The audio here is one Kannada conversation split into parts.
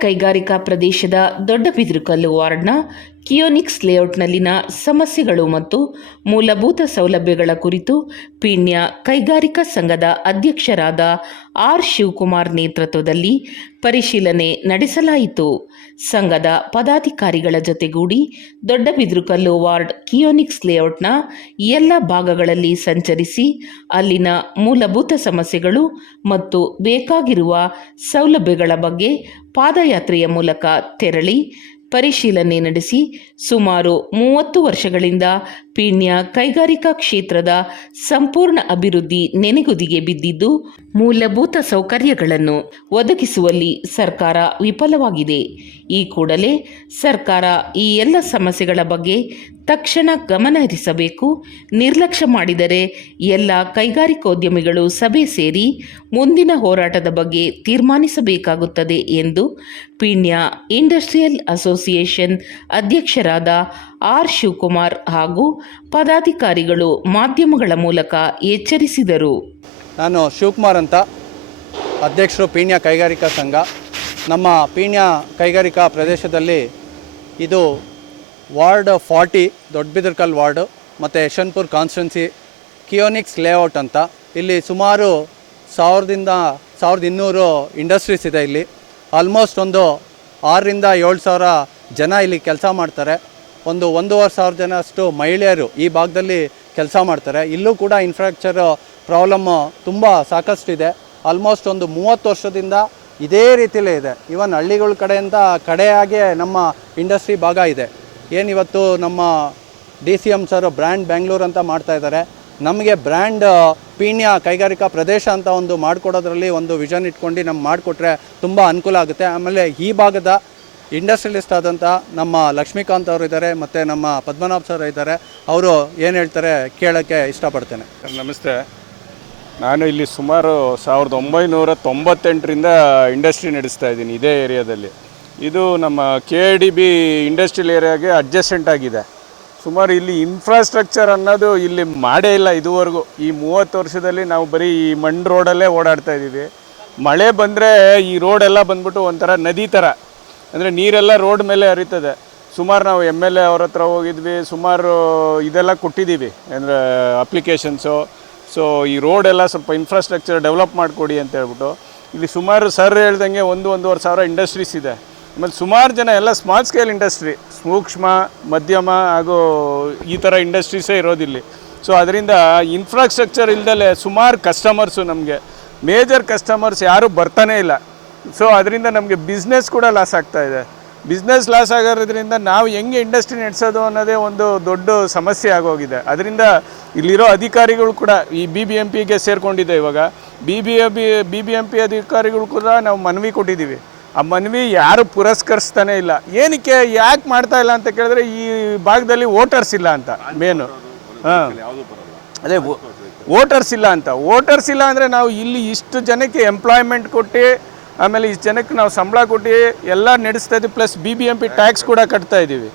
ಕೈಗಾರಿಕಾ ಪ್ರದೇಶದ ದೊಡ್ಡಬಿದ್ರುಕಲ್ಲು ವಾರ್ಡ್ನ ಕಿಯೋನಿಕ್ಸ್ ಲೇಔಟ್ನಲ್ಲಿನ ಸಮಸ್ಯೆಗಳು ಮತ್ತು ಮೂಲಭೂತ ಸೌಲಭ್ಯಗಳ ಕುರಿತು ಪೀಣ್ಯ ಕೈಗಾರಿಕಾ ಸಂಘದ ಅಧ್ಯಕ್ಷರಾದ ಆರ್ ಶಿವಕುಮಾರ್ ನೇತೃತ್ವದಲ್ಲಿ ಪರಿಶೀಲನೆ ನಡೆಸಲಾಯಿತು. ಸಂಘದ ಪದಾಧಿಕಾರಿಗಳ ಜೊತೆಗೂಡಿ ದೊಡ್ಡಬಿದ್ರುಕಲ್ಲು ವಾರ್ಡ್ ಕಿಯೋನಿಕ್ಸ್ ಲೇಔಟ್ನ ಎಲ್ಲ ಭಾಗಗಳಲ್ಲಿ ಸಂಚರಿಸಿ ಅಲ್ಲಿನ ಮೂಲಭೂತ ಸಮಸ್ಯೆಗಳು ಮತ್ತು ಬೇಕಾಗಿರುವ ಸೌಲಭ್ಯಗಳ ಬಗ್ಗೆ ಪಾದಯಾತ್ರೆಯ ಮೂಲಕ ತೆರಳಿ ಪರಿಶೀಲನೆ ನಡೆಸಿ ಸುಮಾರು ಮೂವತ್ತು ವರ್ಷಗಳಿಂದ ಪೀಣ್ಯ ಕೈಗಾರಿಕಾ ಕ್ಷೇತ್ರದ ಸಂಪೂರ್ಣ ಅಭಿವೃದ್ಧಿ ನೆನೆಗುದಿಗೆ ಬಿದ್ದಿದ್ದು ಮೂಲಭೂತ ಸೌಕರ್ಯಗಳನ್ನು ಒದಗಿಸುವಲ್ಲಿ ಸರ್ಕಾರ ವಿಫಲವಾಗಿದೆ. ಈ ಕೂಡಲೇ ಸರ್ಕಾರ ಈ ಎಲ್ಲ ಸಮಸ್ಯೆಗಳ ಬಗ್ಗೆ ತಕ್ಷಣ ಗಮನಹರಿಸಬೇಕು ನಿರ್ಲಕ್ಷ್ಯ ಮಾಡಿದರೆ ಎಲ್ಲ ಕೈಗಾರಿಕೋದ್ಯಮಿಗಳು ಸಭೆ ಸೇರಿ ಮುಂದಿನ ಹೋರಾಟದ ಬಗ್ಗೆ ತೀರ್ಮಾನಿಸಬೇಕಾಗುತ್ತದೆ ಎಂದು ಪೀಣ್ಯ ಇಂಡಸ್ಟ್ರಿಯಲ್ ಅಸೋಸಿಯೇಷನ್ ಅಧ್ಯಕ್ಷರಾದ ಆರ್ ಶಿವಕುಮಾರ್ ಹಾಗೂ ಪದಾಧಿಕಾರಿಗಳು ಮಾಧ್ಯಮಗಳ ಮೂಲಕ ಎಚ್ಚರಿಸಿದರು. ನಾನು ಶಿವಕುಮಾರ್ ಅಂತ ಅಧ್ಯಕ್ಷರು ಪೀಣ್ಯ ಕೈಗಾರಿಕಾ ಸಂಘ. ನಮ್ಮ ಪೀಣ್ಯ ಕೈಗಾರಿಕಾ ಪ್ರದೇಶದಲ್ಲಿ ಇದು ವಾರ್ಡ್ ಫಾರ್ಟಿ, ದೊಡ್ಡಬಿದರ್ಕಲ್ ವಾರ್ಡು ಮತ್ತು ಯಶವಂತಪುರ್ ಕಾನ್ಸ್ಟೆನ್ಸಿ ಕಿಯೋನಿಕ್ಸ್ ಲೇಔಟ್ ಅಂತ. ಇಲ್ಲಿ ಸುಮಾರು ಸಾವಿರದಿಂದ ಸಾವಿರದ ಇನ್ನೂರು ಇಂಡಸ್ಟ್ರೀಸ್ ಇದೆ ಇಲ್ಲಿ. ಆಲ್ಮೋಸ್ಟ್ ಒಂದು ಆರರಿಂದ ಏಳು ಸಾವಿರ ಜನ ಇಲ್ಲಿ ಕೆಲಸ ಮಾಡ್ತಾರೆ. ಒಂದು ಒಂದೂವರೆ ಸಾವಿರ ಜನ ಅಷ್ಟು ಮಹಿಳೆಯರು ಈ ಭಾಗದಲ್ಲಿ ಕೆಲಸ ಮಾಡ್ತಾರೆ. ಇಲ್ಲೂ ಕೂಡ ಇನ್ಫ್ರಾಸ್ಟ್ರಕ್ಚರ್ ಪ್ರಾಬ್ಲಮ್ ತುಂಬ ಸಾಕಷ್ಟಿದೆ. ಆಲ್ಮೋಸ್ಟ್ ಒಂದು ಮೂವತ್ತು ವರ್ಷದಿಂದ ಇದೇ ರೀತಿಲೇ ಇದೆ. ಇವನ್ ಹಳ್ಳಿಗಳ ಕಡೆಯಿಂದ ಕಡೆಯಾಗೆ ನಮ್ಮ ಇಂಡಸ್ಟ್ರಿ ಭಾಗ ಇದೆ. ಏನಿವತ್ತು ನಮ್ಮ D C M sir brand Bengaluru ಅಂತ ಮಾಡ್ತಾ ಇದ್ದಾರೆ. ನಮಗೆ ಬ್ರ್ಯಾಂಡ್ ಪೀಣ್ಯ ಕೈಗಾರಿಕಾ ಪ್ರದೇಶ ಅಂತ ಒಂದು ಮಾಡಿಕೊಡೋದ್ರಲ್ಲಿ ಒಂದು ವಿಷನ್ ಇಟ್ಕೊಂಡು ನಮ್ಗೆ ಮಾಡಿಕೊಟ್ರೆ ತುಂಬ ಅನುಕೂಲ ಆಗುತ್ತೆ. ಆಮೇಲೆ ಈ ಭಾಗದ ಇಂಡಸ್ಟ್ರಿಯಲಿಸ್ಟ್ ಆದಂಥ ನಮ್ಮ ಲಕ್ಷ್ಮೀಕಾಂತ್ ಅವರು ಇದ್ದಾರೆ ಮತ್ತು ನಮ್ಮ ಪದ್ಮನಾಭ ಸರ್ ಇದ್ದಾರೆ ಅವರು ಏನು ಹೇಳ್ತಾರೆ ಕೇಳೋಕ್ಕೆ ಇಷ್ಟಪಡ್ತೇನೆ. ನಮಸ್ತೆ. ನಾನು ಇಲ್ಲಿ ಸುಮಾರು ಸಾವಿರದ ಒಂಬೈನೂರ ತೊಂಬತ್ತೆಂಟರಿಂದ ಇಂಡಸ್ಟ್ರಿ ನಡೆಸ್ತಾ ಇದ್ದೀನಿ ಇದೇ ಏರಿಯಾದಲ್ಲಿ. ಇದು ನಮ್ಮ ಕೆ ಡಿ ಬಿ ಇಂಡಸ್ಟ್ರಿಯಲ್ ಏರಿಯಾಗೆ ಅಡ್ಜಸ್ಟೆಂಟ್ ಆಗಿದೆ. ಸುಮಾರು ಇಲ್ಲಿ ಇನ್ಫ್ರಾಸ್ಟ್ರಕ್ಚರ್ ಅನ್ನೋದು ಇಲ್ಲಿ ಮಾಡೇ ಇಲ್ಲ ಇದುವರೆಗೂ. ಈ ಮೂವತ್ತು ವರ್ಷದಲ್ಲಿ ನಾವು ಬರೀ ಈ ಮಣ್ಣು ರೋಡಲ್ಲೇ ಓಡಾಡ್ತಾ ಇದ್ದೀವಿ. ಮಳೆ ಬಂದರೆ ಈ ರೋಡೆಲ್ಲ ಬಂದ್ಬಿಟ್ಟು ಒಂಥರ ನದಿ ಥರ ಅಂದರೆ ನೀರೆಲ್ಲ ರೋಡ್ ಮೇಲೆ ಹರಿತದೆ. ಸುಮಾರು ನಾವು ಎಂ ಎಲ್ ಎ ಅವ್ರ ಹತ್ರ ಹೋಗಿದ್ವಿ, ಸುಮಾರು ಇದೆಲ್ಲ ಕೊಟ್ಟಿದ್ದೀವಿ ಅಂದರೆ ಅಪ್ಲಿಕೇಶನ್ಸು ಸೊ ಈ ರೋಡ್ ಎಲ್ಲ ಸ್ವಲ್ಪ ಇನ್ಫ್ರಾಸ್ಟ್ರಕ್ಚರ್ ಡೆವಲಪ್ ಮಾಡಿಕೊಡಿ ಅಂತ ಹೇಳ್ಬಿಟ್ಟು. ಇಲ್ಲಿ ಸುಮಾರು ಸರ್ ಹೇಳ್ದಂಗೆ ಒಂದು, ಒಂದೂವರೆ ಸಾವಿರ ಇಂಡಸ್ಟ್ರೀಸ್ ಇದೆ. ಆಮೇಲೆ ಸುಮಾರು ಜನ ಎಲ್ಲ ಸ್ಮಾಲ್ ಸ್ಕೇಲ್ ಇಂಡಸ್ಟ್ರಿ ಸೂಕ್ಷ್ಮ, ಮಧ್ಯಮ ಹಾಗೂ ಈ ಥರ ಇಂಡಸ್ಟ್ರೀಸೇ ಇರೋದಿಲ್ಲಿ ಸೊ ಅದರಿಂದ ಇನ್ಫ್ರಾಸ್ಟ್ರಕ್ಚರ್ ಇಲ್ದಲೇ ಸುಮಾರು ಕಸ್ಟಮರ್ಸು ನಮಗೆ. ಮೇಜರ್ ಕಸ್ಟಮರ್ಸ್ ಯಾರೂ ಬರ್ತಾನೇ ಇಲ್ಲ. ಸೊ ಅದರಿಂದ ನಮಗೆ ಬಿಸ್ನೆಸ್ ಕೂಡ ಲಾಸ್ ಆಗ್ತಾ ಇದೆ. ಬಿಸ್ನೆಸ್ ಲಾಸ್ ಆಗೋದ್ರಿಂದ ನಾವು ಹೆಂಗೆ ಇಂಡಸ್ಟ್ರಿ ನಡೆಸೋದು ಅನ್ನೋದೇ ಒಂದು ದೊಡ್ಡ ಸಮಸ್ಯೆ ಆಗೋಗಿದೆ. ಅದರಿಂದ ಇಲ್ಲಿರೋ ಅಧಿಕಾರಿಗಳು ಕೂಡ, ಈ ಬಿ ಬಿ ಎಂ ಪಿಗೆ ಸೇರಿಕೊಂಡಿದೆ ಇವಾಗ. B B P B B M P ಅಧಿಕಾರಿಗಳು ಕೂಡ ನಾವು ಮನವಿ ಕೊಟ್ಟಿದ್ದೀವಿ. ಆ ಮನವಿ ಯಾರು ಪುರಸ್ಕರಿಸ್ತಾನೆ ಇಲ್ಲ. ಏನಕ್ಕೆ, ಯಾಕೆ ಮಾಡ್ತಾ ಇಲ್ಲ ಅಂತ ಕೇಳಿದ್ರೆ ಈ ಭಾಗದಲ್ಲಿ ವೋಟರ್ಸ್ ಇಲ್ಲ ಅಂತ ಮೇನು ಹಾಂ. ಅದೇ ವೋಟರ್ಸ್ ಇಲ್ಲ ಅಂತ. ವೋಟರ್ಸ್ ಇಲ್ಲ ಅಂದರೆ ನಾವು ಇಲ್ಲಿ ಇಷ್ಟು ಜನಕ್ಕೆ ಎಂಪ್ಲಾಯ್ಮೆಂಟ್ ಕೊಟ್ಟು ಆಮೇಲೆ ಈ ಜನಕ್ಕೆ ನಾವು ಸಂಬಳ ಕೊಟ್ಟು ಎಲ್ಲ ನಡೆಸ್ತಾ ಇದ್ದೀವಿ plus B B M P tax ಕೂಡ ಕಟ್ತಾ ಇದ್ದೀವಿ.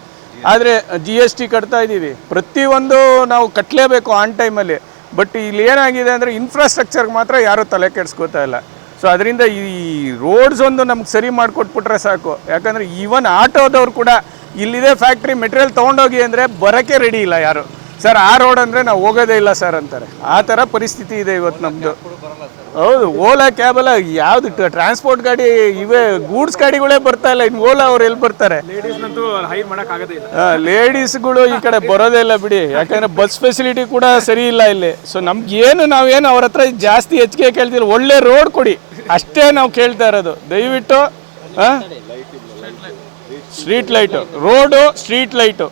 ಆದರೆ ಜಿ ಎಸ್ ಟಿ ಕಟ್ತಾ ಇದ್ದೀವಿ. ಪ್ರತಿಯೊಂದು ನಾವು ಕಟ್ಟಲೇಬೇಕು ಆನ್ ಟೈಮಲ್ಲಿ ಬಟ್ ಇಲ್ಲಿ ಏನಾಗಿದೆ ಅಂದರೆ ಇನ್ಫ್ರಾಸ್ಟ್ರಕ್ಚರ್ಗೆ ಮಾತ್ರ ಯಾರೂ ತಲೆ ಕೆಡಿಸ್ಕೋತಾ ಇಲ್ಲ. ಸೊ ಅದರಿಂದ ಈ ರೋಡ್ಸ್ ಒಂದು ನಮ್ಗೆ ಸರಿ ಮಾಡಿಕೊಟ್ಬಿಟ್ರೆ ಸಾಕು. ಯಾಕಂದರೆ ಈವನ್ ಆಟೋದವ್ರು ಕೂಡ ಇಲ್ಲಿದೆ ಫ್ಯಾಕ್ಟ್ರಿ ಮೆಟೀರಿಯಲ್ ತೊಗೊಂಡೋಗಿ ಅಂದರೆ ಬರೋಕ್ಕೆ ರೆಡಿ ಇಲ್ಲ ಯಾರು. ಸರ್ ಆ ರೋಡ್ ಅಂದರೆ ನಾವು ಹೋಗೋದೇ ಇಲ್ಲ ಸರ್ ಅಂತಾರೆ. ಆ ಥರ ಪರಿಸ್ಥಿತಿ ಇದೆ ಇವತ್ತು ನಮ್ಮದು ಹೌದು ಓಲಾ ಕ್ಯಾಬೆಲ್ಲ ಯಾವ್ದು ಟ್ರಾನ್ಸ್ಪೋರ್ಟ್ ಗಾಡಿ ಇವೇ ಗೂಡ್ಸ್ ಗಾಡಿಗಳೇ ಬರ್ತಾ ಇಲ್ಲ ಇನ್ನು ಓಲಾ ಅವ್ರು ಎಲ್ಲಿ ಬರ್ತಾರೆ? ಲೇಡೀಸ್ಗಳು ಈ ಕಡೆ ಬರೋದೇ ಇಲ್ಲ ಬಿಡಿ. ಯಾಕಂದ್ರೆ ಬಸ್ ಫೆಸಿಲಿಟಿ ಕೂಡ ಸರಿ ಇಲ್ಲ ಇಲ್ಲಿ. ಸೊ ನಮ್ಗೆ ಏನು ನಾವೇನು ಅವ್ರ ಹತ್ರ ಜಾಸ್ತಿ ಹೆಚ್ಚಿಗೆ ಕೇಳ್ತಿಲ್ಲ. ಒಳ್ಳೆ ರೋಡ್ ಕೊಡಿ. ಅಷ್ಟೇ ನಾವು ಕೇಳ್ತಾ ಇರೋದು. ದಯವಿಟ್ಟು street light road street light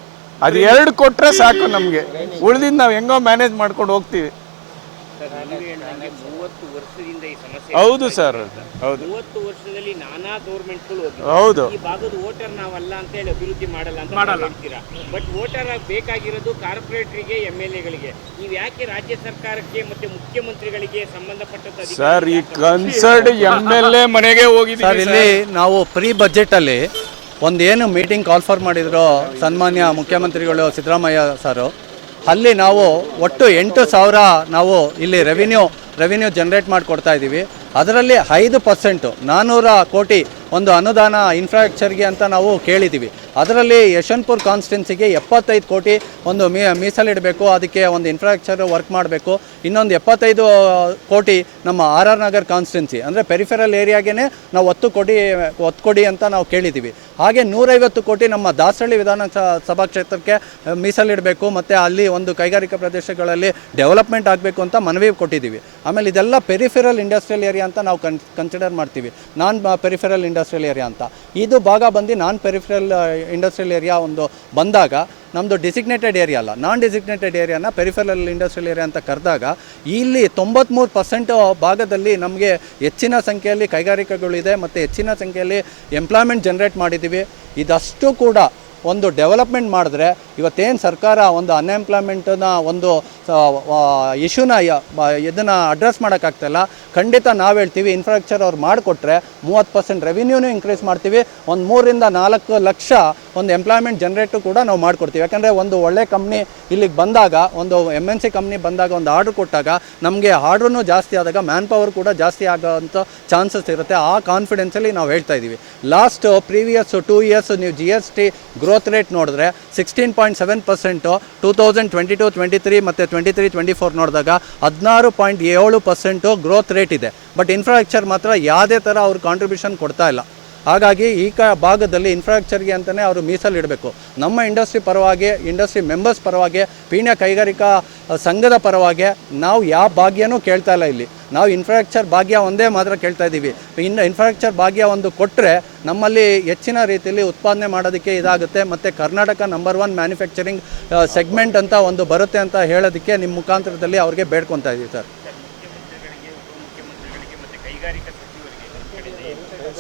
ಅದು ಎರಡು ಕೊಟ್ಟರೆ ಸಾಕು ನಮಗೆ. ಉಳಿದಿದ್ದು ನಾವು ಹೆಂಗೋ ಮ್ಯಾನೇಜ್ ಮಾಡ್ಕೊಂಡು ಹೋಗ್ತೀವಿ. ಮೂವತ್ತು ವರ್ಷದಿಂದ ಈ ಸಮಸ್ಯೆ ಹೌದು ಸರ್ ಹೌದು. ಮೂವತ್ತು ವರ್ಷದಲ್ಲಿ ನಾನಾ ಗೌರ್ಮೆಂಟ್ಗಳು ಹೌದು. ಈ ಭಾಗದ ವೋಟರ್ ನಾವಲ್ಲ ಅಂತ ಹೇಳಿ ಅಭಿವೃದ್ಧಿ ಮಾಡಲ್ಲ ಅಂತ ಮಾಡಲ್ಲ. ಹೇಳ್ತೀರಾ? ಬಟ್ ವೋಟರ್ ಬೇಕಾಗಿರೋದು ಕಾರ್ಪೊರೇಟರಿಗೆ ಎಂ ಎಲ್ ಎಗಳಿಗೆ. ನೀವು ಯಾಕೆ ರಾಜ್ಯ ಸರ್ಕಾರಕ್ಕೆ ಮತ್ತೆ ಮುಖ್ಯಮಂತ್ರಿಗಳಿಗೆ ಸಂಬಂಧಪಟ್ಟ ಸರ್ ಈ ಕನ್ಸರ್ಡ್ ಎಂ ಎಲ್ ಎ ಮನೆಗೆ ಸರ್ ಹೋಗಿದ್ದೀವಿ ಇಲ್ಲಿ ನಾವು ಪ್ರೀ ಬಜೆಟಲ್ಲಿ ಒಂದು ಏನು ಮೀಟಿಂಗ್ ಕಾಲ್ ಫಾರ್ ಮಾಡಿದ್ರು ಸನ್ಮಾನ್ಯ ಮುಖ್ಯಮಂತ್ರಿಗಳು ಸಿದ್ದರಾಮಯ್ಯ ಸರು, ಅಲ್ಲಿ ನಾವು ಒಟ್ಟು ಎಂಟು ಸಾವಿರ ನಾವು ಇಲ್ಲಿ ರೆವಿನ್ಯೂ ರೆವಿನ್ಯೂ ಜನರೇಟ್ ಮಾಡಿಕೊಡ್ತಾ ಇದ್ದೀವಿ ಅದರಲ್ಲಿ ಐದು ಪರ್ಸೆಂಟು ನಾನ್ನೂರ ಕೋಟಿ ಒಂದು ಅನುದಾನ ಇನ್ಫ್ರಾಸ್ಟ್ರಕ್ಚರ್ಗೆ ಅಂತ ನಾವು ಕೇಳಿದ್ದೀವಿ ಅದರಲ್ಲಿ ಯಶವಂತಪುರ್ ಕಾನ್ಸ್ಟಿಟ್ಯೂನ್ಸಿಗೆ ಎಪ್ಪತ್ತೈದು ಕೋಟಿ ಒಂದು ಮೀ ಮೀಸಲಿಡಬೇಕು ಅದಕ್ಕೆ ಒಂದು ಇನ್ಫ್ರಾಸ್ಟ್ರಕ್ಚರ್ ವರ್ಕ್ ಮಾಡಬೇಕು. ಇನ್ನೊಂದು ಎಪ್ಪತ್ತೈದು ಕೋಟಿ ನಮ್ಮ ಆರ್ ಆರ್ ನಗರ್ ಕಾನ್ಸ್ಟಿಟ್ಯೂನ್ಸಿ ಅಂದರೆ ಪೆರಿಫೆರಲ್ ಏರಿಯಾಗೇ ನಾವು ಹತ್ತು ಕೋಟಿ ಒತ್ತು ಕೊಡಿ ಅಂತ ನಾವು ಕೇಳಿದ್ದೀವಿ ಹಾಗೆ ನೂರೈವತ್ತು ಕೋಟಿ ನಮ್ಮ ದಾಸಹಳ್ಳಿ ವಿಧಾನಸಭಾ ಕ್ಷೇತ್ರಕ್ಕೆ ಮೀಸಲಿಡಬೇಕು ಮತ್ತು ಅಲ್ಲಿ ಒಂದು ಕೈಗಾರಿಕಾ ಪ್ರದೇಶಗಳಲ್ಲಿ ಡೆವಲಪ್ಮೆಂಟ್ ಆಗಬೇಕು ಅಂತ ಮನವಿ ಕೊಟ್ಟಿದ್ದೀವಿ ಆಮೇಲೆ ಇದೆಲ್ಲ ಪೆರಿಫೆರಲ್ ಇಂಡಸ್ಟ್ರಿಯಲ್ ಏರಿಯಾ ಅಂತ ನಾವು ಕನ್ ಕನ್ಸಿಡರ್ ಮಾಡ್ತೀವಿ. ನಾನ್ ಪೆರಿಫೆರಲ್ ಇಂಡಸ್ಟ್ರಿಯಲ್ ಏರಿಯಾ ಅಂತ. ಇದು ಭಾಗ ಬಂದು ನಾನ್ ಪೆರಿಫ್ರಲ್ ಇಂಡಸ್ಟ್ರಿಯಲ್ ಏರಿಯಾ ಒಂದು ಬಂದಾಗ ನಮ್ಮದು ಡಿಸಿಗ್ನೇಟೆಡ್ ಏರಿಯಾ ಅಲ್ಲ. ನಾನ್ ಡಿಸಿಗ್ನೇಟೆಡ್ ಏರಿಯಾನ ಪೆರಿಫೆರಲ್ ಇಂಡಸ್ಟ್ರಿಯಲ್ ಏರಿಯಾ ಅಂತ ಕರೆದಾಗ, ಇಲ್ಲಿ ತೊಂಬತ್ತ್ಮೂರು ಪರ್ಸೆಂಟ್ ಭಾಗದಲ್ಲಿ ನಮಗೆ ಹೆಚ್ಚಿನ ಸಂಖ್ಯೆಯಲ್ಲಿ ಕೈಗಾರಿಕೆಗಳಿದೆ ಮತ್ತು ಹೆಚ್ಚಿನ ಸಂಖ್ಯೆಯಲ್ಲಿ ಎಂಪ್ಲಾಯ್ಮೆಂಟ್ ಜನ್ರೇಟ್ ಮಾಡಿದ್ದೀವಿ ಇದಷ್ಟು ಕೂಡ ಒಂದು ಡೆವಲಪ್ಮೆಂಟ್ ಮಾಡಿದ್ರೆ ಇವತ್ತೇನು ಸರ್ಕಾರ ಒಂದು ಅನ್ಎಂಪ್ಲಾಯ್ಮೆಂಟನ್ನ ಒಂದು ಇಶ್ಯೂನ ಇದನ್ನು ಅಡ್ರೆಸ್ ಮಾಡೋಕ್ಕಾಗ್ತಾಯಿಲ್ಲ ಖಂಡಿತ ನಾವು ಹೇಳ್ತೀವಿ ಇನ್ಫ್ರಾಸ್ಟ್ರಕ್ಚರ್ ಅವ್ರು ಮಾಡಿಕೊಟ್ರೆ ಮೂವತ್ತು ಪರ್ಸೆಂಟ್ ರೆವಿನ್ಯೂನು ಇನ್ಕ್ರೀಸ್ ಮಾಡ್ತೀವಿ. ಒಂದು ಮೂರಿಂದ ನಾಲ್ಕು ಲಕ್ಷ ಒಂದು ಎಂಪ್ಲಾಯ್ಮೆಂಟ್ ಜನ್ರೇಟು ಕೂಡ ನಾವು ಮಾಡಿಕೊಡ್ತೀವಿ. ಯಾಕಂದರೆ ಒಂದು ಒಳ್ಳೆ ಕಂಪ್ನಿ ಇಲ್ಲಿಗೆ ಬಂದಾಗ, ಒಂದು ಎಂ ಎನ್ ಸಿ ಕಂಪ್ನಿ ಬಂದಾಗ ಒಂದು ಆರ್ಡ್ರ್ ಕೊಟ್ಟಾಗ ನಮಗೆ ಆರ್ಡ್ರೂ ಜಾಸ್ತಿ ಆದಾಗ ಮ್ಯಾನ್ ಪವರ್ ಕೂಡ ಜಾಸ್ತಿ ಆಗೋವಂಥ ಚಾನ್ಸಸ್ ಇರುತ್ತೆ. ಆ ಕಾನ್ಫಿಡೆನ್ಸಲ್ಲಿ ನಾವು ಹೇಳ್ತಾ ಇದ್ದೀವಿ ಲಾಸ್ಟ್ ಪ್ರೀವಿಯಸ್ ಟೂ ಇಯರ್ಸ್ ನೀವು G S T growth rate ನೋಡಿದ್ರೆ sixteen point seven percent two thousand twenty two twenty three ಮತ್ತು ಟ್ವೆಂಟಿ ತ್ರೀ ಟ್ವೆಂಟಿ ಫೋರ್ ನೋಡಿದಾಗ ಹದಿನಾರು ಪಾಯಿಂಟ್ ಏಳು ಪರ್ಸೆಂಟು ಗ್ರೋತ್ ರೇಟ್ ಇದೆ. ಬಟ್ ಇನ್ಫ್ರಾಸ್ಟ್ರಕ್ಚರ್ ಮಾತ್ರ ಯಾವುದೇ ಥರ ಅವ್ರು ಕಾಂಟ್ರಿಬ್ಯೂಷನ್ ಕೊಡ್ತಾ ಇಲ್ಲ. ಹಾಗಾಗಿ ಈ ಕ ಭಾಗದಲ್ಲಿ ಇನ್ಫ್ರಾಸ್ಟ್ರಕ್ಚರ್ಗೆ ಅಂತಲೇ ಅವರು ಮೀಸಲಿಡಬೇಕು ನಮ್ಮ ಇಂಡಸ್ಟ್ರಿ ಪರವಾಗಿ ಇಂಡಸ್ಟ್ರಿ ಮೆಂಬರ್ಸ್ ಪರವಾಗಿ, ಪೀಣ್ಯ ಕೈಗಾರಿಕಾ ಸಂಘದ ಪರವಾಗಿ ನಾವು ಯಾವ ಭಾಗ್ಯನೂ ಕೇಳ್ತಾ ಇಲ್ಲ ಇಲ್ಲಿ. ನಾವು ಇನ್ಫ್ರಾಸ್ಟ್ರಕ್ಚರ್ ಭಾಗ್ಯ ಒಂದೇ ಮಾತ್ರ ಕೇಳ್ತಾ ಇದ್ದೀವಿ. ಇನ್ನು ಇನ್ಫ್ರಾಸ್ಟ್ರಕ್ಚರ್ ಭಾಗ್ಯ ಒಂದು ಕೊಟ್ಟರೆ ನಮ್ಮಲ್ಲಿ ಹೆಚ್ಚಿನ ರೀತಿಯಲ್ಲಿ ಉತ್ಪಾದನೆ ಮಾಡೋದಕ್ಕೆ ಇದಾಗುತ್ತೆ. ಮತ್ತು Karnataka number one manufacturing segment ಅಂತ ಒಂದು ಬರುತ್ತೆ ಅಂತ ಹೇಳೋದಕ್ಕೆ ನಿಮ್ಮ ಮುಖಾಂತರದಲ್ಲಿ ಅವ್ರಿಗೆ ಬೇಡ್ಕೊತಾ ಇದ್ದೀವಿ ಸರ್.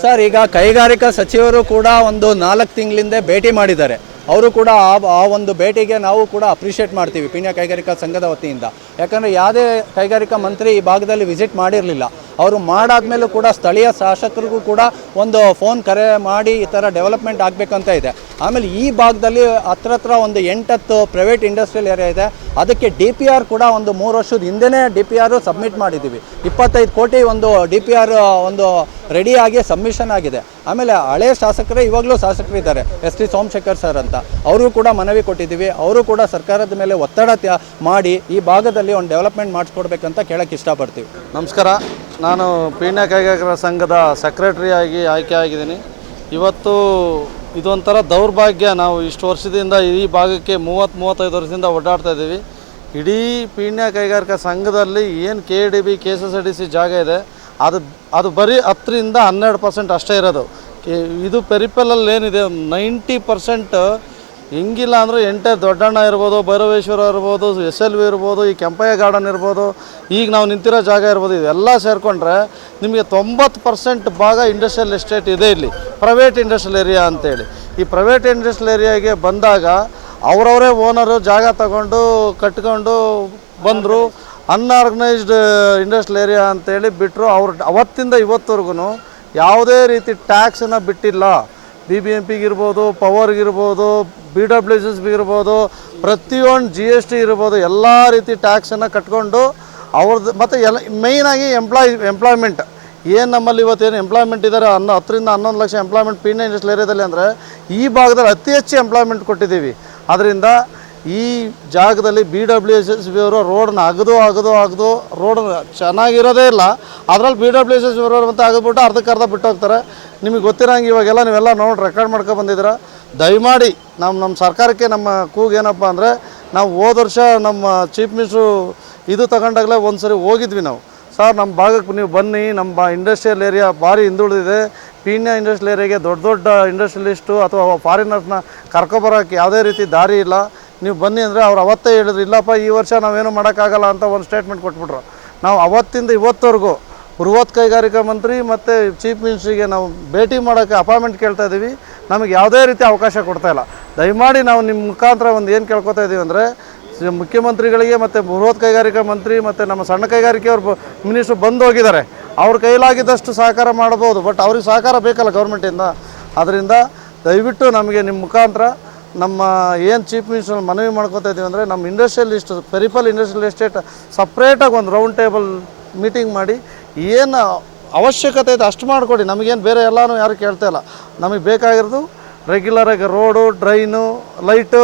ಸರ್, ಈಗ ಕೈಗಾರಿಕಾ ಸಚಿವರು ಕೂಡ ಒಂದು ನಾಲ್ಕು ತಿಂಗಳಿಂದ ಭೇಟಿ ಮಾಡಿದ್ದಾರೆ. ಅವರು ಕೂಡ ಆ ಆ ಒಂದು ಭೇಟಿಗೆ ನಾವು ಕೂಡ ಅಪ್ರಿಷಿಯೇಟ್ ಮಾಡ್ತೀವಿ ಪೀಣ್ಯ ಕೈಗಾರಿಕಾ ಸಂಘದ ವತಿಯಿಂದ. ಯಾಕಂದರೆ ಯಾವುದೇ ಕೈಗಾರಿಕಾ ಮಂತ್ರಿ ಈ ಭಾಗದಲ್ಲಿ ವಿಸಿಟ್ ಮಾಡಿರಲಿಲ್ಲ. ಅವರು ಮಾಡಾದ್ಮೇಲೂ ಕೂಡ ಸ್ಥಳೀಯ ಶಾಸಕರಿಗೂ ಕೂಡ ಒಂದು ಫೋನ್ ಕರೆ ಮಾಡಿ ಈ ಥರ ಡೆವಲಪ್ಮೆಂಟ್ ಆಗಬೇಕಂತ ಇದೆ. ಆಮೇಲೆ ಈ ಭಾಗದಲ್ಲಿ ಹತ್ರ ಹತ್ರ ಒಂದು ಎಂಟತ್ತು ಪ್ರೈವೇಟ್ ಇಂಡಸ್ಟ್ರಿಯಲ್ ಏರಿಯಾ ಇದೆ. ಅದಕ್ಕೆ ಡಿ ಪಿ ಆರ್ ಕೂಡ ಒಂದು ಮೂರು ವರ್ಷದ ಹಿಂದೆನೇ ಡಿ ಪಿ ಆರು ಸಬ್ಮಿಟ್ ಮಾಡಿದ್ದೀವಿ. ಇಪ್ಪತ್ತೈದು ಕೋಟಿ ಒಂದು ಡಿ ಪಿ ಆರ್ ಒಂದು ರೆಡಿಯಾಗಿ ಸಬ್ಮಿಷನ್ ಆಗಿದೆ. ಆಮೇಲೆ ಹಳೆ ಶಾಸಕರೇ, ಇವಾಗಲೂ ಶಾಸಕರಿದ್ದಾರೆ ಎಸ್ ಟಿ ಸೋಮಶೇಖರ್ ಸರ್ ಅಂತ. ಅವರು ಕೂಡ ಮನವಿ ಕೊಟ್ಟಿದ್ದೀವಿ. ಅವರು ಕೂಡ ಸರ್ಕಾರದ ಮೇಲೆ ಒತ್ತಡ ಮಾಡಿ ಈ ಭಾಗದಲ್ಲಿ ಒಂದು ಡೆವಲಪ್ಮೆಂಟ್ ಮಾಡಿಸ್ಕೊಡ್ಬೇಕಂತ ಕೇಳಕ್ಕೆ ಇಷ್ಟಪಡ್ತೀವಿ. ನಮಸ್ಕಾರ. ನಾನು ಪೀಣ್ಯ ಕೈಗಾರಿಕರ ಸಂಘದ ಸೆಕ್ರೆಟರಿಯಾಗಿ ಆಯ್ಕೆ ಆಗಿದ್ದೀನಿ. ಇವತ್ತು ಇದೊಂಥರ ದೌರ್ಭಾಗ್ಯ ನಾವು ಇಷ್ಟು ವರ್ಷದಿಂದ ಈ ಭಾಗಕ್ಕೆ ಮೂವತ್ತು, ಮೂವತ್ತೈದು ವರ್ಷದಿಂದ ಓಡಾಡ್ತಾ ಇದ್ದೀವಿ. ಇಡೀ ಪೀಣ್ಯ ಕೈಗಾರಿಕಾ ಸಂಘದಲ್ಲಿ ಏನು K D B K S S D C ಜಾಗ ಇದೆ, ಅದು ಅದು ಬರೀ ಹತ್ತರಿಂದ ಹನ್ನೆರಡು ಪರ್ಸೆಂಟ್ ಅಷ್ಟೇ ಇರೋದು. ಇದು ಪೆರಿಪಲಲ್ಲಿ ಏನಿದೆ, ನೈಂಟಿ ಪರ್ಸೆಂಟ್ ಹೆಂಗಿಲ್ಲ ಅಂದರೆ ಎಂಟೇ ದೊಡ್ಡಣ್ಣ ಇರ್ಬೋದು, ಭೈರವೇಶ್ವರ ಇರ್ಬೋದು, ಎಸ್ ಎಲ್ ವಿ ಇರ್ಬೋದು, ಈ ಕೆಂಪಯ್ಯ ಗಾರ್ಡನ್ ಇರ್ಬೋದು, ಈಗ ನಾವು ನಿಂತಿರೋ ಜಾಗ ಇರ್ಬೋದು ಇದೆಲ್ಲ ಸೇರಿಕೊಂಡ್ರೆ ನಿಮಗೆ ತೊಂಬತ್ತು ಪರ್ಸೆಂಟ್ ಭಾಗ ಇಂಡಸ್ಟ್ರಿಯಲ್ ಎಸ್ಟೇಟ್ ಇದೆ ಇಲ್ಲಿ ಪ್ರೈವೇಟ್ ಇಂಡಸ್ಟ್ರಿಯಲ್ ಏರಿಯಾ ಅಂತೇಳಿ. ಈ ಪ್ರೈವೇಟ್ ಇಂಡಸ್ಟ್ರಿಯಲ್ ಏರಿಯಾಗೆ ಬಂದಾಗ ಅವರವರೇ ಓನರು ಜಾಗ ತಗೊಂಡು ಕಟ್ಕೊಂಡು ಬಂದರು ಅನ್ಆರ್ಗನೈಸ್ಡ್ ಇಂಡಸ್ಟ್ರಿಯಲ್ ಏರಿಯಾ ಅಂತೇಳಿ ಬಿಟ್ಟರು ಅವ್ರ ಅವತ್ತಿಂದ ಇವತ್ತವರೆಗೂ ಯಾವುದೇ ರೀತಿ ಟ್ಯಾಕ್ಸನ್ನು ಬಿಟ್ಟಿಲ್ಲ. ಬಿ ಬಿ ಎಂ ಪಿಗಿರ್ಬೋದು, ಪವರ್ಗಿರ್ಬೋದು, ಬಿ ಡಬ್ಲ್ಯೂ ಎಸ್ ಎಸ್ ಇರ್ಬೋದು ಪ್ರತಿಯೊಂದು ಜಿ ಎಸ್ ಟಿ ಇರ್ಬೋದು, ಎಲ್ಲ ರೀತಿ ಟ್ಯಾಕ್ಸನ್ನು ಕಟ್ಕೊಂಡು ಅವ್ರದ್ದು ಮತ್ತು ಎಲ್ಲ ಮೇಯ್ನಾಗಿ ಎಂಪ್ಲಾಯ್, ಎಂಪ್ಲಾಯ್ಮೆಂಟ್. ಏನು ನಮ್ಮಲ್ಲಿ ಇವತ್ತೇನು ಎಂಪ್ಲಾಯ್ಮೆಂಟ್ ಇದ್ದಾರೆ ಅನ್ನೋ ಹತ್ತರಿಂದ ಹನ್ನೊಂದು ಲಕ್ಷ ಎಂಪ್ಲಾಯ್ಮೆಂಟ್ ಪೀಣ್ಯ ಇಂಡಸ್ಟ್ರಿಯಲ್ ಏರಿಯಾದಲ್ಲಿ ಅಂದರೆ ಈ ಭಾಗದಲ್ಲಿ ಅತಿ ಹೆಚ್ಚು ಎಂಪ್ಲಾಯ್ಮೆಂಟ್ ಕೊಟ್ಟಿದ್ದೀವಿ. ಅದರಿಂದ ಈ ಜಾಗದಲ್ಲಿ B W S S B ರೋಡನ್ನ ಅಗದು ಅಗದು ಅಗದು ರೋಡ್ ಚೆನ್ನಾಗಿರೋದೇ ಇಲ್ಲ. ಅದರಲ್ಲಿ B W S S B ಅವರು ಅಂತ ಅಗದ್ಬಿಟ್ಟು ಅರ್ಧಕ್ಕೆ ಅರ್ಧ ಬಿಟ್ಟು ಹೋಗ್ತಾರೆ. ನಿಮಗೆ ಗೊತ್ತಿರೋಂಗೆ ಇವಾಗೆಲ್ಲ ನೀವೆಲ್ಲ ನೋಡಿ ರೆಕಾರ್ಡ್ ಮಾಡ್ಕೊಂಡು ಬಂದಿದ್ದೀರ? ದಯಮಾಡಿ ನಮ್ಮ ನಮ್ಮ ಸರ್ಕಾರಕ್ಕೆ ನಮ್ಮ ಕೂಗು ಏನಪ್ಪ ಅಂದರೆ ನಾವು ಹೋದ ವರ್ಷ ನಮ್ಮ ಚೀಫ್ ಮಿನಿಸ್ಟ್ರು ಇದು ತಗೊಂಡಾಗಲೇ ಒಂದು ಸರಿ ಹೋಗಿದ್ವಿ ನಾವು. ಸರ್, ನಮ್ಮ ಭಾಗಕ್ಕೆ ನೀವು ಬನ್ನಿ, ನಮ್ಮ ಇಂಡಸ್ಟ್ರಿಯಲ್ ಏರಿಯಾ ಭಾರಿ ಹಿಂದುಳಿದಿದೆ. ಪೀಣ್ಯ ಇಂಡಸ್ಟ್ರಿಯಲ್ ಏರಿಯಾಗೆ ದೊಡ್ಡ ದೊಡ್ಡ ಇಂಡಸ್ಟ್ರಿಯಲಿಸ್ಟು ಅಥವಾ ಫಾರಿನರ್ಸ್ನ ಕರ್ಕೊಬರೋಕ್ಕೆ ಯಾವುದೇ ರೀತಿ ದಾರಿ ಇಲ್ಲ. ನೀವು ಬನ್ನಿ ಅಂದರೆ ಅವ್ರು ಅವತ್ತೇ ಹೇಳಿದ್ರು, ಇಲ್ಲಪ್ಪ, ಈ ವರ್ಷ ನಾವೇನು ಮಾಡೋಕ್ಕಾಗಲ್ಲ ಅಂತ ಒಂದು ಸ್ಟೇಟ್ಮೆಂಟ್ ಕೊಟ್ಬಿಟ್ರು. ನಾವು ಅವತ್ತಿಂದ ಇವತ್ತವರೆಗೂ ಬೃಹತ್ ಕೈಗಾರಿಕಾ ಮಂತ್ರಿ ಮತ್ತು ಚೀಫ್ ಮಿನಿಸ್ಟ್ರಿಗೆ ನಾವು ಭೇಟಿ ಮಾಡೋಕ್ಕೆ ಅಪಾಯಿಂಟ್ಮೆಂಟ್ ಕೇಳ್ತಾ ಇದ್ದೀವಿ. ನಮಗೆ ಯಾವುದೇ ರೀತಿ ಅವಕಾಶ ಕೊಡ್ತಾ ಇಲ್ಲ. ದಯಮಾಡಿ ನಾವು ನಿಮ್ಮ ಮುಖಾಂತರ ಒಂದು ಏನು ಕೇಳ್ಕೊತಾ ಇದ್ದೀವಿ ಅಂದರೆ ಮುಖ್ಯಮಂತ್ರಿಗಳಿಗೆ ಮತ್ತು ಬೃಹತ್ ಕೈಗಾರಿಕಾ ಮಂತ್ರಿ ಮತ್ತು ನಮ್ಮ ಸಣ್ಣ ಕೈಗಾರಿಕೆಯವರು ಮಿನಿಸ್ಟ್ರು ಬಂದು ಹೋಗಿದ್ದಾರೆ. ಅವ್ರ ಕೈಲಾಗಿದ್ದಷ್ಟು ಸಹಕಾರ ಮಾಡ್ಬೋದು ಬಟ್ ಅವ್ರಿಗೆ ಸಹಕಾರ ಬೇಕಲ್ಲ ಗೌರ್ಮೆಂಟಿಂದ ಅದರಿಂದ ದಯವಿಟ್ಟು ನಮಗೆ ನಿಮ್ಮ ಮುಖಾಂತರ ನಮ್ಮ ಏನು ಚೀಫ್ ಮಿನಿಸ್ಟರ್ ಮನವಿ ಮಾಡ್ಕೋತಾ ಇದ್ದೀವಿ ಅಂದರೆ ನಮ್ಮ ಇಂಡಸ್ಟ್ರಿಯಲ್ ಇಷ್ಟು ಪೆರಿಪಲ್ ಇಂಡಸ್ಟ್ರಿಯಲ್ ಎಸ್ಟೇಟ್ ಸಪ್ರೇಟಾಗಿ ಒಂದು ರೌಂಡ್ ಟೇಬಲ್ ಮೀಟಿಂಗ್ ಮಾಡಿ, ಏನು ಅವಶ್ಯಕತೆ ಇದೆ ಅಷ್ಟು ಮಾಡಿಕೊಡಿ. ನಮಗೇನು ಬೇರೆ ಎಲ್ಲನೂ ಯಾರು ಕೇಳ್ತಾ ಇಲ್ಲ. ನಮಗೆ ಬೇಕಾಗಿರೋದು ರೆಗ್ಯುಲರಾಗಿ road drain light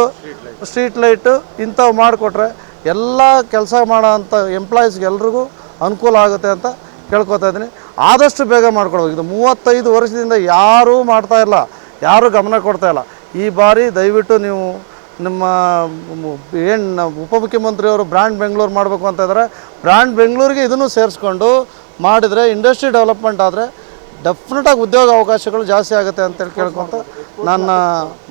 street light ಇಂಥವು ಮಾಡಿಕೊಟ್ರೆ ಎಲ್ಲ ಕೆಲಸ ಮಾಡೋ ಅಂಥ ಎಂಪ್ಲಾಯೀಸ್ಗೆಲ್ರಿಗೂ ಅನುಕೂಲ ಆಗುತ್ತೆ ಅಂತ ಕೇಳ್ಕೊತಾ ಇದ್ದೀನಿ ಆದಷ್ಟು ಬೇಗ ಮಾಡ್ಕೊಡ್ಬೇಕು. ಇದು ಮೂವತ್ತೈದು ವರ್ಷದಿಂದ ಯಾರೂ ಮಾಡ್ತಾ ಇಲ್ಲ. ಯಾರೂ ಗಮನ ಕೊಡ್ತಾ ಇಲ್ಲ. ಈ ಬಾರಿ ದಯವಿಟ್ಟು ನೀವು ನಮ್ಮ ಏನು ಉಪಮುಖ್ಯಮಂತ್ರಿಯವರು ಬ್ರ್ಯಾಂಡ್ ಬೆಂಗಳೂರು ಮಾಡಬೇಕು ಅಂತ ಇದ್ದಾರೆ ಬ್ರ್ಯಾಂಡ್ ಬೆಂಗಳೂರಿಗೆ ಇದನ್ನು ಸೇರಿಸ್ಕೊಂಡು ಮಾಡಿದರೆ ಇಂಡಸ್ಟ್ರಿ ಡೆವಲಪ್ಮೆಂಟ್ ಆದರೆ ಡೆಫಿನೆಟಾಗಿ ಉದ್ಯೋಗ ಅವಕಾಶಗಳು ಜಾಸ್ತಿ ಆಗುತ್ತೆ ಅಂತೇಳಿ ಕೇಳ್ಕೊತ ನನ್ನ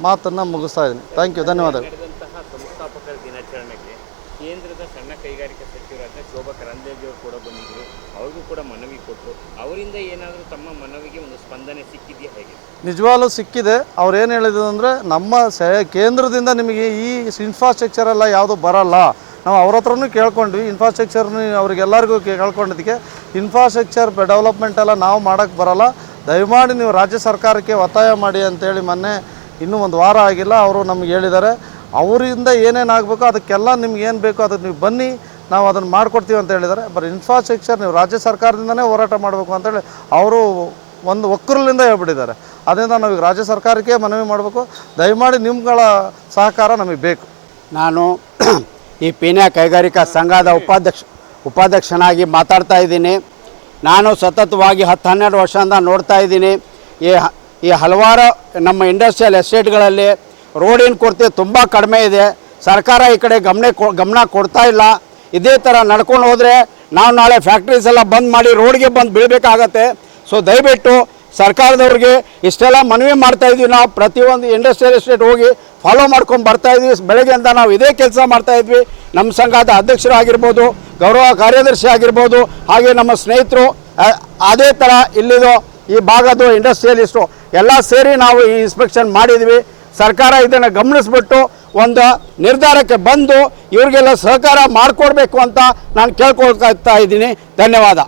ಮಾತನ್ನು ಮುಗಿಸ್ತಾ ಇದ್ದೀನಿ. ಥ್ಯಾಂಕ್ ಯು ಧನ್ಯವಾದಗಳು ನಡೆದಂತಹ ಸಂಸ್ಥಾಪಕರ ದಿನಾಚರಣೆಗೆ ಕೇಂದ್ರದ ಸಣ್ಣ ಕೈಗಾರಿಕಾ ಸಚಿವರಾದ ಶೋಭಾ ಕರಂದ್ಲಾಜೆ ಅವರು ಕೂಡ ಬಂದಿದ್ರು ಅವ್ರಿಗೂ ಕೂಡ ಮನವಿ ಕೊಟ್ಟರು ಅವರಿಂದ ಏನಾದರೂ ತಮ್ಮ ಮನವಿಗೆ ಒಂದು ಸ್ಪಂದನೆ ಸಿಕ್ಕಿದೆಯಾ ಹೇಗೆ? ನಿಜವಾಗ್ಲೂ ಸಿಕ್ಕಿದೆ. ಅವ್ರು ಏನು ಹೇಳಿದ್ರು ಅಂದರೆ, ನಮ್ಮ ಸ, ಕೇಂದ್ರದಿಂದ ನಿಮಗೆ ಈ ಇನ್ಫ್ರಾಸ್ಟ್ರಕ್ಚರ್ ಎಲ್ಲ ಯಾವುದು ಬರಲ್ಲ. ನಾವು ಅವ್ರ ಹತ್ರನೂ ಕೇಳ್ಕೊಂಡ್ವಿ. ಇನ್ಫ್ರಾಸ್ಟ್ರಕ್ಚರ್ನ ಅವ್ರಿಗೆಲ್ಲರಿಗೂ ಕೇಳ್ಕೊಂಡಿದ್ದಕ್ಕೆ ಇನ್ಫ್ರಾಸ್ಟ್ರಕ್ಚರ್ ಡೆವಲಪ್ಮೆಂಟ್ ಎಲ್ಲ ನಾವು ಮಾಡೋಕ್ಕೆ ಬರಲ್ಲ. ದಯಮಾಡಿ ನೀವು ರಾಜ್ಯ ಸರ್ಕಾರಕ್ಕೆ ಒತ್ತಾಯ ಮಾಡಿ ಅಂತೇಳಿ ಮೊನ್ನೆ ಇನ್ನೂ ಒಂದು ವಾರ ಆಗಿಲ್ಲ, ಅವರು ನಮ್ಗೆ ಹೇಳಿದ್ದಾರೆ. ಅವರಿಂದ ಏನೇನಾಗಬೇಕು ಅದಕ್ಕೆಲ್ಲ ನಿಮ್ಗೆ ಏನು ಬೇಕೋ ಅದಕ್ಕೆ ನೀವು ಬನ್ನಿ. ನಾವು ಅದನ್ನು ಮಾಡಿಕೊಡ್ತೀವಿ ಅಂತ ಹೇಳಿದ್ದಾರೆ. ಬರ ಇನ್ಫ್ರಾಸ್ಟ್ರಕ್ಚರ್ ನೀವು ರಾಜ್ಯ ಸರ್ಕಾರದಿಂದನೇ ಹೋರಾಟ ಮಾಡಬೇಕು ಅಂತೇಳಿ ಅವರು ಒಂದು ಒಕ್ಕರಲಿಂದ ಹೇಳ್ಬಿಟ್ಟಿದ್ದಾರೆ. ಅದರಿಂದ ನಾವೀಗ ರಾಜ್ಯ ಸರ್ಕಾರಕ್ಕೆ ಮನವಿ ಮಾಡಬೇಕು. ದಯಮಾಡಿ ನಿಮ್ಗಳ ಸಹಕಾರ ನಮಗೆ ಬೇಕು. ನಾನು ಈ ಪೀಣ್ಯ ಕೈಗಾರಿಕಾ ಸಂಘದ ಉಪಾಧ್ಯಕ್ಷ ಉಪಾಧ್ಯಕ್ಷನಾಗಿ ಮಾತಾಡ್ತಾ ಇದ್ದೀನಿ. ನಾನು ಸತತವಾಗಿ ಹತ್ತು ಹನ್ನೆರಡು ವರ್ಷದಿಂದ ನೋಡ್ತಾ ಇದ್ದೀನಿ. ಈ ಈ ಹಲವಾರು ನಮ್ಮ ಇಂಡಸ್ಟ್ರಿಯಲ್ ಎಸ್ಟೇಟ್ಗಳಲ್ಲಿ ರೋಡಿನ ಕೊರತೆ ತುಂಬ ಕಡಿಮೆ ಇದೆ. ಸರ್ಕಾರ ಈ ಕಡೆ ಗಮನ ಗಮನ ಕೊಡ್ತಾ ಇಲ್ಲ. ಇದೇ ಥರ ನಡ್ಕೊಂಡು ಹೋದರೆ ನಾವು ನಾಳೆ ಫ್ಯಾಕ್ಟ್ರೀಸ್ ಎಲ್ಲ ಬಂದ್ ಮಾಡಿ ರೋಡ್ಗೆ ಬಂದು ಬೀಳಬೇಕಾಗತ್ತೆ. ಸೊ ದಯವಿಟ್ಟು ಸರ್ಕಾರದವ್ರಿಗೆ ಇಷ್ಟೆಲ್ಲ ಮನವಿ ಮಾಡ್ತಾ ಇದ್ವಿ ನಾವು. ಪ್ರತಿಯೊಂದು ಇಂಡಸ್ಟ್ರಿಯಲ್ ಎಸ್ಟೇಟ್ ಹೋಗಿ ಫಾಲೋ ಮಾಡ್ಕೊಂಡು ಬರ್ತಾ ಇದ್ವಿ. ಬೆಳಗ್ಗೆಯಿಂದ ನಾವು ಇದೇ ಕೆಲಸ ಮಾಡ್ತಾ ಇದ್ವಿ. ನಮ್ಮ ಸಂಘದ ಅಧ್ಯಕ್ಷರು ಆಗಿರ್ಬೋದು, ಗೌರವ ಕಾರ್ಯದರ್ಶಿ ಆಗಿರ್ಬೋದು, ಹಾಗೆ ನಮ್ಮ ಸ್ನೇಹಿತರು ಅದೇ ಥರ ಇಲ್ಲಿದು ಈ ಭಾಗದ ಇಂಡಸ್ಟ್ರಿಯಲಿಸ್ಟು ಎಲ್ಲ ಸೇರಿ ನಾವು ಈ ಇನ್ಸ್ಪೆಕ್ಷನ್ ಮಾಡಿದ್ವಿ. ಸರ್ಕಾರ ಇದನ್ನು ಗಮನಿಸ್ಬಿಟ್ಟು ಒಂದು ನಿರ್ಧಾರಕ್ಕೆ ಬಂದು ಇವರಿಗೆಲ್ಲ ಸಹಕಾರ ಮಾಡಿಕೊಡ್ಬೇಕು ಅಂತ ನಾನು ಕೇಳ್ಕೊಳ್ತಾ ಇದ್ದೀನಿ. ಧನ್ಯವಾದ.